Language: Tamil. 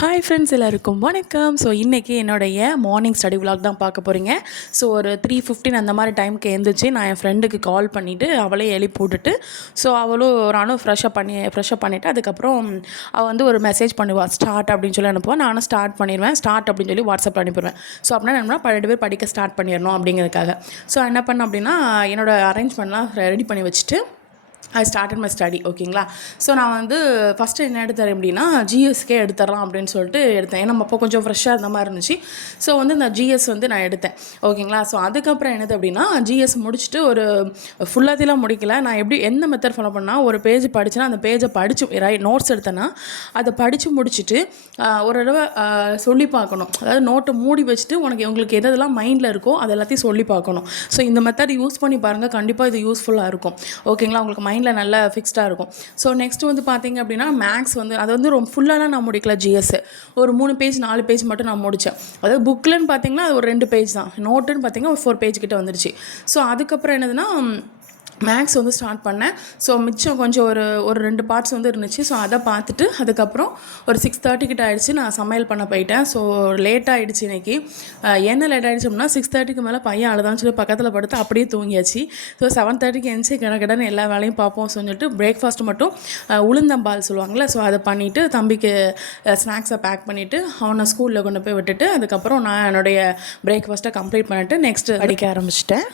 ஹாய் ஃப்ரெண்ட்ஸ், எல்லாருக்கும் வணக்கம். ஸோ இன்றைக்கி என்னுடைய மார்னிங் ஸ்டடி விலாக் தான் பார்க்க போகிறீங்க. ஸோ ஒரு 3:15 அந்த மாதிரி டைமுக்கு எழுந்திரிச்சு நான் என் ஃப்ரெண்டுக்கு கால் பண்ணிவிட்டு அவளே எழுப்பி போட்டுட்டு ஸோ அவளும் நானும் ஃப்ரெஷ்ஷப் பண்ணிவிட்டு அதுக்கப்புறம் அவள் வந்து ஒரு மெசேஜ் பண்ணுவாள், ஸ்டார்ட் அப்படின்னு சொல்லி அனுப்புவாள். நானும் ஸ்டார்ட் பண்ணிடுவேன். ஸ்டார்ட் அப்படின்னு சொல்லி வாட்ஸ்அப்பில் அனுப்பிடுவேன். ஸோ அப்படின்னா என்ன 12 பேர் படிக்க ஸ்டார்ட் பண்ணிடணும் அப்படிங்கிறதுக்காக. ஸோ என்ன பண்ணேன் அப்படின்னா என்னோடய அரேஞ்ச்மெண்ட்லாம் ரெடி பண்ணி வச்சுட்டு ஐ ஸ்டார்டட் மை ஸ்டடி. ஓகேங்களா. ஸோ நான் வந்து ஃபஸ்ட்டு என்ன எடுத்தேன் அப்படின்னா ஜிஎஸ்கே எடுத்துடலாம் அப்படின்னு சொல்லிட்டு எடுத்தேன். ஏன்னா அப்போ கொஞ்சம் ஃப்ரெஷ்ஷாக இருந்த மாதிரி இருந்துச்சு. ஸோ வந்து இந்த ஜிஎஸ் வந்து நான் எடுத்தேன். ஓகேங்களா. ஸோ அதுக்கப்புறம் என்னது அப்படின்னா ஜிஎஸ் முடிச்சுட்டு ஒரு ஃபுல்லாத்தையெல்லாம் முடிக்கல. நான் எப்படி எந்த மெத்தட் ஃபாலோ பண்ணால் ஒரு பேஜ் படித்தேன்னா அந்த பேஜை படித்து நோட்ஸ் எடுத்தேன்னா அதை படித்து முடிச்சுட்டு ஒரு தடவை சொல்லி பார்க்கணும். அதாவது நோட்டை மூடி வச்சுட்டு உங்களுக்கு எதெல்லாம் மைண்டில் இருக்கோ அது எல்லாத்தையும் சொல்லி பார்க்கணும். ஸோ இந்த மெத்தட் யூஸ் பண்ணி பாருங்கள், கண்டிப்பாக இது யூஸ்ஃபுல்லாக இருக்கும். ஓகேங்களா. உங்களுக்கு மைண்டில் நல்லா ஃபிக்ஸ்டாக இருக்கும். ஸோ நெக்ஸ்ட் வந்து பார்த்தீங்க அப்படின்னா மேக்ஸ் வந்து அது வந்து ரொம்ப ஃபுல்லாலாம் நான் முடிக்கல. ஜிஎஸ் ஒரு 3 பேஜ் 4 பேஜ் மட்டும் நான் முடித்தேன். அதாவது புக்கில்னு பார்த்தீங்கன்னா அது ஒரு 2 பேஜ் தான். நோட்டுன்னு பார்த்தீங்கன்னா ஒரு 4 பேஜ் கிட்ட வந்துடுச்சு. ஸோ அதுக்கப்புறம் என்னதுன்னா மேக்ஸ் வந்து ஸ்டார்ட் பண்ணேன். ஸோ மிச்சம் கொஞ்சம் ஒரு 2 பார்ட்ஸ் வந்து இருந்துச்சு. ஸோ அதை பார்த்துட்டு அதுக்கப்புறம் ஒரு 6:30 கிட்ட ஆகிடுச்சு. நான் சமையல் பண்ண போயிட்டேன். ஸோ லேட் ஆகிடுச்சு இன்றைக்கி. என்ன லேட் ஆகிடுச்சு அப்படின்னா 6:30க்கு மேலே பையன் அழுதான்னு சொல்லி பக்கத்தில் படுத்து அப்படியே தூங்கியாச்சு. ஸோ 7:30க்கு எழுந்துச்சி கடகடன்னு எல்லா வேலையும் பார்ப்போம் சொல்லிட்டு பிரேக்ஃபாஸ்ட் மட்டும் உளுந்தம்பால் சொல்லுவாங்கள்ல, ஸோ அதை பண்ணிவிட்டு தம்பிக்கு ஸ்நாக்ஸை பேக் பண்ணிவிட்டு அவனை ஸ்கூலில் கொண்டு போய் விட்டுட்டு அதுக்கப்புறம் நான் என்னுடைய பிரேக்ஃபாஸ்ட்டை கம்ப்ளீட் பண்ணிவிட்டு நெக்ஸ்ட்டு படிக்க ஆரம்பிச்சிட்டேன்.